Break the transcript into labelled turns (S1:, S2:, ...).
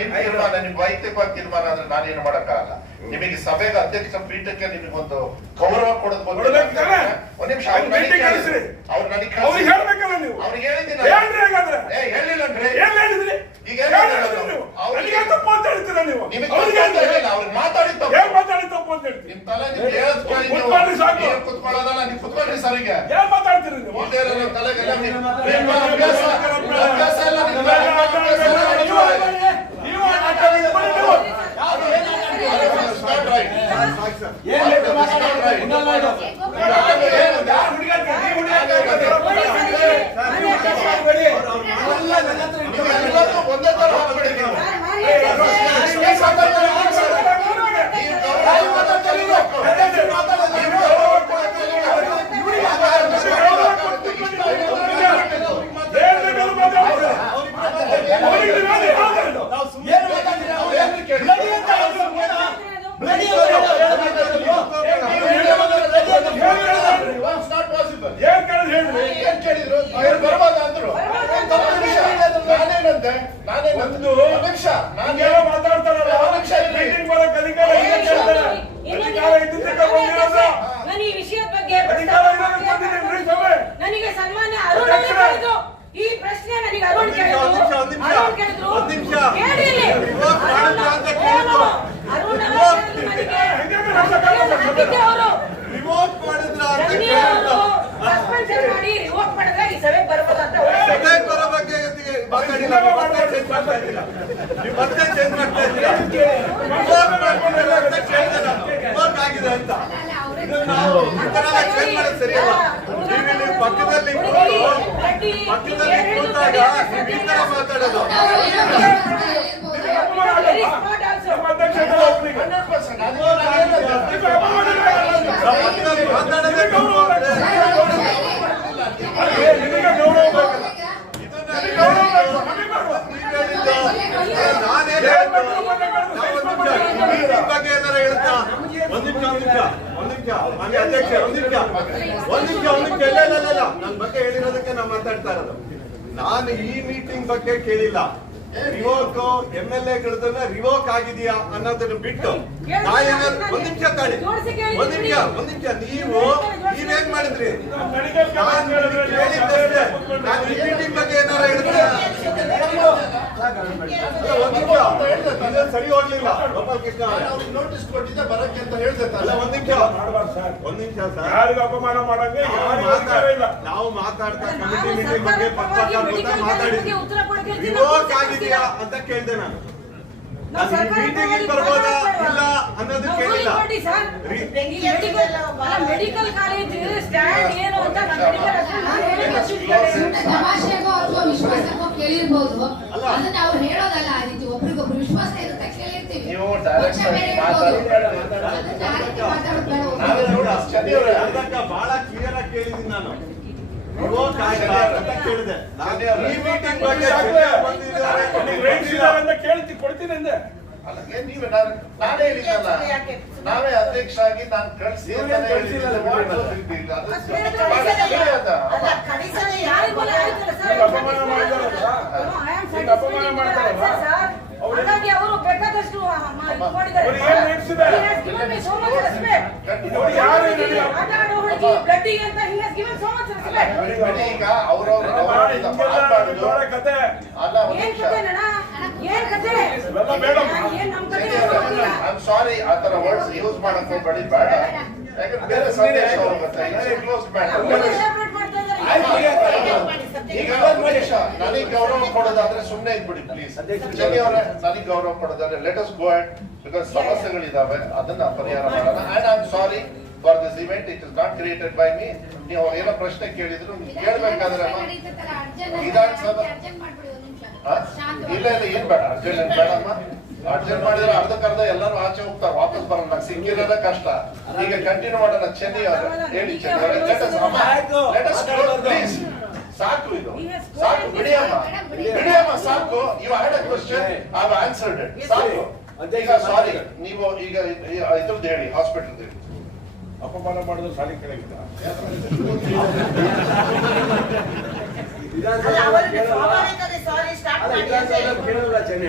S1: ನಿಮ್ ತೀರ್ಮಾನ ನಿಮ್ ವೈಯಕ್ತಿಕವಾಗಿ ತೀರ್ಮಾನ ಅಂದ್ರೆ ನಾನೇನು ಮಾಡಕ್ಕಾಗಲ್ಲ. ನಿಮಗೆ ಸಭೆಗೆ ಅಧ್ಯಕ್ಷ ಪೀಠಕ್ಕೆ ನಿಮಗೊಂದು ಗೌರವ ಕೊಡೋದು ಒಂದ್ ನಿಮಿಷ
S2: ಅವ್ರು
S1: ನನಗೆ
S2: ಅವ್ರಿಗೆ ಹೇಳ್ಬೇಕಲ್ಲ ನೀವು.
S1: ಅವ್ರಿಗೆ ಹೇಳಿದ್ದೀನಿ
S2: ಹೇಳಿಲ್ಲ ಹೇಳಿದ್ರಿ?
S1: ಈಗ ಅವ್ರಿಗೆ-
S2: ಅವ್ರಿಗೆ
S1: ಗೊತ್ತಿಲ್ಲ, ಒಂದೇ ತರ ಹಾಕ್ಬೇಡಿ ನೀವು. ಈ ಸಂದರ್ಭದಲ್ಲಿ ಈ ಸಂದರ್ಭದಲ್ಲಿ ನೀವು ಗೌರವ ಕೊಡೋದು ಕಲಿಬೇಕು. ನೀವು ಗೌರವ ಕೊಡೋದು ಕಲಿಬೇಕು.
S2: ಏನ್ ಬೇಕಾದ್ರೂ ಮಾತಾಡ್ಬೋದು. ಅವ್ರಿಗೆ ನೀವು ಹೇಳಿ, ಮಾತಾಡು.
S3: ಏನ್ ಮಾತಾಡ್ತೀರಾ?
S1: ಅವ್ರು ಏನು ಕೇಳಿ-
S3: ಬ್ಲಡಿ ಅಂತ ಹೇಳಿದ್ರು ಕೂಡ ಬ್ಲಡಿ ಅಂತ ಹೇಳಿದ್ರು.
S1: ನೀವು ಹೇಳೋದನ್ನ ಹೇಳೋದನ್ನ ನೀವು It's not possible.
S2: ಏನ್ ಕೇಳಿದ್ರು ಹೇಳ್ರಿ
S1: ಏನ್ ಕೇಳಿದ್ರು ಅವ್ರು ಬರ್ಬೋದಾ ಅಂದ್ರು ಒಂದು ನಿಮಿಷ ನಾನೇನಂದೆ ನಾನೇನಂದೆ
S2: ಒಂದು-
S1: ಒಂದು ನಿಮಿಷ ನಾನು
S2: ಹಂಗೆಲ್ಲ ಮಾತಾಡ್ತಾರಲ್ಲ.
S1: ಒಂದು ನಿಮಿಷ ಇರ್ಲಿ.
S2: ಮೀಟಿಂಗ್ ಮಾಡಕ್ ಅಧಿಕಾರ ಇದೆ ಅಂತ ಹೇಳ್ತಾರೆ. ಅಧಿಕಾರ ಇದ್ದಿದ್ದಕ್ಕೆ ಬಂದಿರೋದು.
S4: ನಾನು ಈ ವಿಷಯದ ಬಗ್ಗೆ
S2: ಅಧಿಕಾರ ಇರೋದಕ್ಕೆ ಸಭೆ.
S4: ನನಗೆ ಸನ್ಮಾನ್ಯ ಅರುಣ್ ಕೇಳಿದ್ರು ಈ ಪ್ರಶ್ನೆ ನನಗೆ ಅರುಣ್ ಕೇಳಿದ್ರು. ಅರುಣ್ ಕೇಳಿದ್ರು. ಹೇಳಿ ಇಲ್ಲಿ.
S5: ರಿವೋಕ್ ಮಾಡಿದ್ರ ಅಂತ
S4: ಅರುಣ್
S5: ಕೇಳಿದ್ರು.
S4: ಅರುಣ್
S5: ರಿವೋಕ್
S4: ಅವರೇ ನನಗೆ
S2: ಹೆಂಗೆ ನಮ್ಮ
S4: ನಂಬಿಕೆ ಅವರು
S5: ರಿವೋಕ್ ಮಾಡಿದ್ರ ಅಂತ
S4: ಧನ್ಯ
S5: ಕೇಳಿದ್ರು
S4: ಅವರು ಸಸ್ಪೆನ್ಷನ್ ಮಾಡಿ ರಿವೋಕ್ ಮಾಡಿದ್ರೆ ಈ ಸಭೆ ಬರ್ಬೋದು ಅಂತ ಅವ್ರು
S5: ಸಭೆ
S4: ಹೇಳಿದ್ರು.
S5: ಬರೋ ಬಗ್ಗೆ ಚೇಂಜ್ ಮಾಡ್ತಾ ನೀವು ಮತ್ತೆ ಚೇಂಜ್ ಮಾಡ್ತಾ ಇದ್ದೀರಾ ರಿವೋಕ್ ಮಾಡ್ಕೊಂಡಿಲ್ಲ ಅಂತ ಕೇಳಿದೆ ನಾನು ಆಗಿದೆ ಅಂತ. ಇದನ್ನ ನಾವು ಚೇಂಜ್ ಮಾಡೋದು ಸರಿಯಲ್ಲ. ನೀವು ಇಲ್ಲಿ ಪಕ್ಕದಲ್ಲಿ ಕೂತು, ಪಕ್ಕದಲ್ಲಿ ಕೂತಾಗ ಮಾತಾಡೋದು
S4: Very smart also.
S2: ನಮ್ಮ ಅಧ್ಯಕ್ಷ ಇದ್ದಾರೆ ಒಬ್ರಿಗೆ.
S1: 100% ಅದು ನಾನೇನಂದೆ?
S2: ಇದು ಅಪಮಾನ ಇದೆ.
S5: ಪಕ್ಕದಲ್ಲಿ ಮಾತಾಡೋದೇ ಗೌರವ ಅಂದ್ರೆ
S2: ಅದೇ ನಿಮಗೆ ಗೌರವ ಬೇಕಲ್ಲ. ನಿಮಗೆ ಗೌರವ ಬೇಕು, ನಮಗೆ ಬೇಡವಾ?
S5: ನೀವ್ ಹೇಳಿದ್ದು ನಾನೇನ್ ಹೇಳಿದ್ದು ನಾವು ಒಂದ್ ನಿಮಿಷ, ಈ meeting ಬಗ್ಗೆ ಏನಾರ ಹೇಳ್ತಾ ಒಂದ್ ನಿಮಿಷ ಒಂದ್ ನಿಮಿಷ ಒಂದ್ ನಿಮಿಷ ಮಾನ್ಯ ಅಧ್ಯಕ್ಷ ಒಂದ್ ನಿಮಿಷ ಒಂದ್ ನಿಮಿಷ ಒಂದ್ ನಿಮಿಷ ಇಲ್ಲ ಇಲ್ಲ ಇಲ್ಲ, ನನ್ ಬಗ್ಗೆ ಹೇಳಿರೋದಕ್ಕೆ ನಾವು ಮಾತಾಡ್ತಾ ಇರೋದು. ನಾನು ಈ ಮೀಟಿಂಗ್ ಬಗ್ಗೆ ಕೇಳಿಲ್ಲ. ರಿವೋಕ್ ಎಂ ಎಲ್ ಎಗಳದನ್ನ ರಿವೋಕ್ ಆಗಿದೆಯಾ ಅನ್ನೋದನ್ನ ಬಿಟ್ಟು ನಾ ಏನಾದ್ರು ಒಂದ್ ನಿಮಿಷ ತಾಳಿ? ಒಂದ್ ನಿಮಿಷ ಒಂದ್ ನಿಮಿಷ ನೀವು ನೀವೇನ್ ಮಾಡಿದ್ರಿ? ನಾನು ಈ ಮೀಟಿಂಗ್ ಬಗ್ಗೆ ಏನಾರ ಹೇಳಿದ್ರೆ? ಸರಿ ಹೋಗ್ಲಿಲ್ಲ ಗೋಪಾಲ್
S1: ನೋಟಿಸ್ ಕೊಟ್ಟಿದ್ದೆ ಬರಕ್ಕೆ ಅಂತ ಹೇಳ್ದೆ
S5: ಅಲ್ಲ. ಒಂದ್
S2: ಸರ್.
S5: ಒಂದ್ ಸರ್
S2: ಯಾರಿಗೂ ಅಪಮಾನ ಮಾಡಂಗೆ ಇಲ್ಲ
S5: ನಾವು ಮಾತಾಡ್ತಾ ಕಮಿಟಿ ಮೀಟಿಂಗ್ ಬಗ್ಗೆ
S4: medical
S5: ಮಾತಾಡಿದ್ವಿ. ರಿವೋಕ್ ಆಗಿದೆಯಾ ಅಂತ ಕೇಳ್ದೆ ನಾನು
S4: ಪರವಾಗಿ
S5: ಬರ್ಬೋದಾ ಇಲ್ಲ ಅನ್ನೋದು ಕೇಳಿಲ್ಲ
S4: ಮೆಡಿಕಲ್ ಕಾಲೇಜ್ ಸ್ಟ್ಯಾಂಡ್ ಏನು ಅಂತ
S5: ಅಲ್ಲ.
S6: ಅದನ್ನ ಅವ್ರು ಹೇಳೋದಲ್ಲ ಆ ರೀತಿ ಒಬ್ರಿಗೊಬ್ರು ವಿಶ್ವಾಸ ಇರುತ್ತೆ ಕೇಳಿರ್ತೀವಿ
S1: ಇರ್ತೀವಿ
S6: ಪಕ್ಷ ಬೇರೆ ಇರ್ಬೋದು. ಅದನ್ನ ಆ ರೀತಿ ಮಾತಾಡೋದು ಬೇಡ
S5: ಬಹಳ ಕ್ಲಿಯರ್ ಆಗಿ ಕೇಳಿದೀನಿ ನಾನು ಅಂತ
S2: ಅಂತ ಕೊಡ್ತೀನಿ ಅಂದೆ
S1: ನೀವೇ ನಾನು- ಹೇಳಿದ್ದಲ್ಲ ನಾವೇ ಅಧ್ಯಕ್ಷ ಆಗಿ ನಾನು ಕಳಿಸಿ
S2: ನೀವೇನ್
S4: I
S2: ಅಪಮಾನ ಮಾಡ್ತಾರಲ್ಲ
S4: ಹಾಗಾಗಿ ಅವರು ಬೇಕಾದಷ್ಟು
S1: ಈಗ ಅವ್ರವ್ರ ಸಾರಿ ಆ ತರ ವರ್ಡ್ಸ್ ಯೂಸ್ ಮಾಡಕ್ ಹೋಗ್ಬೇಡಿ ಬೇಡ. ಯಾಕಂದ್ರೆ ಬೇರೆ ಸಂದೇಶ ಹೋಗುತ್ತೆ ಕ್ಲೋಸ್ ಮ್ಯಾಟರ್ ನನಗೆ ಗೌರವ ಕೊಡೋದಾದ್ರೆ ಸುಮ್ಮನೆ ಇದ್ಬಿಡಿ ಪ್ಲೀಸ್ ಜನಿ ಅವರೇ ನನಗೆ ಗೌರವ ಕೊಡೋದಾದ್ರೆ let us go and because ಸಮಸ್ಯೆಗಳಿದಾವೆ ಅದನ್ನ ಪರಿಹಾರ ಮಾಡೋಣ. And I am sorry for this event it is not created by me ನೀವು ಏನೋ ಪ್ರಶ್ನೆ ಕೇಳಿದ್ರು ಕೇಳಬೇಕಾದ್ರೆ ವಿಧಾನಸಭೆ- ಇಲ್ಲ ಇಲ್ಲ ಏನ್ ಬೇಡ ಅರ್ಜೆಂಟ್ ಬೇಡಮ್ಮ. ಅರ್ಜೆಂಟ್ ಮಾಡಿದ್ರೆ ಅರ್ಧಕ್ಕರ್ಧ ಎಲ್ಲರೂ ಆಚೆ ಹೋಗ್ತಾರೆ ವಾಪಸ್ ಬರೋಣ ಸಿಕ್ಕಿರೋದ ಕಷ್ಟ. ಈಗ ಕಂಟಿನ್ಯೂ ಮಾಡೋಣ. ಚೆನ್ನೈ ಅವರು ಹೇಳಿ ಪ್ಲೀಸ್ ಸಾಕು ಇದು. ಸಾಕು. ಬಿಡಿಯಮ್ಮ. ಬಿಡಿಯಮ್ಮ ಸಾಕು. You had a question I have answered it ಸಾಕು. ಈಗ ಸಾರಿ ನೀವು ಈಗ ಇದ್ರದ್ದು ಹೇಳಿ ಹಾಸ್ಪಿಟಲ್ ಹೇಳಿ.
S2: ಅಪಮಾನ ಮಾಡಿದ್ರು ಸಾಲಿ.
S3: ಅಲ್ಲ, ವಿಧಾನಸಭೆ ಕೇಳಲ್ಲ ಚೆನ್ನೈ